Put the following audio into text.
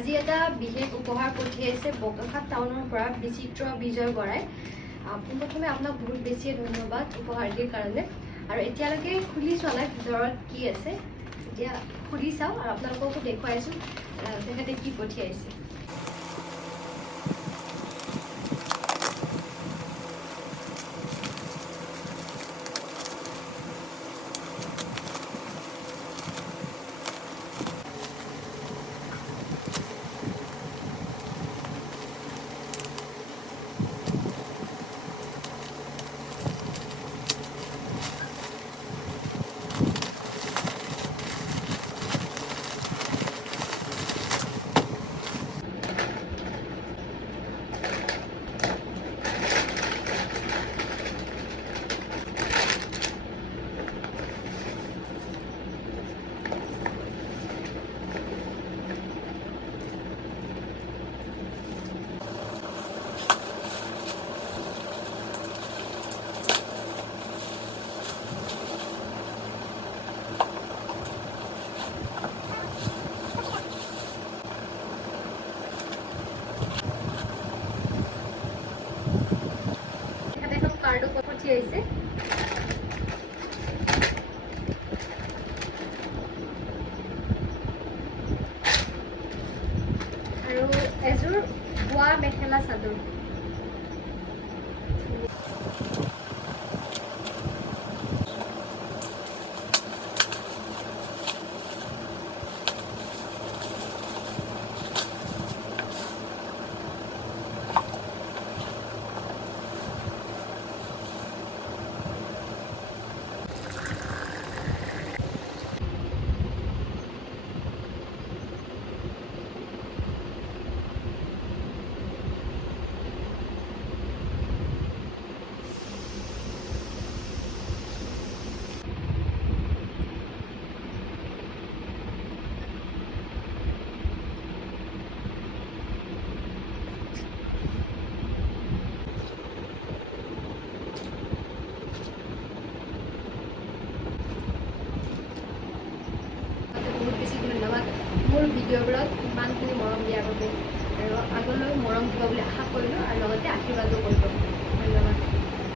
আজি এটা বিশেষ উপহাৰ পঠিয়াইছে বোকাখাট টাউনৰ পৰা বিচিত্ৰ বিজয় বৰাই। পোনপ্ৰথমে আপোনাক বহুত বেছি ধন্যবাদ উপহাৰটিৰ কাৰণে। আৰু এতিয়ালৈকে খুলি চোৱা নাই ভিতৰত কি আছে, এতিয়া খুলি চাওঁ আৰু আপোনালোককো দেখুৱাইছোঁ তেখেতে কি পঠিয়াইছে। কাৰ্ডো পঠিয়াইছে। আৰু এযোৰ বোৱা মেখেলা চাদৰ। বহুত বেছি ধন্যবাদ মোৰ ভিডিঅ'বোৰত ইমানখিনি মৰম দিয়াৰ বাবে, আৰু আগলৈ মৰম দিব বুলি আশা কৰিলোঁ আৰু লগতে আশীৰ্বাদো কৰিব। ধন্যবাদ।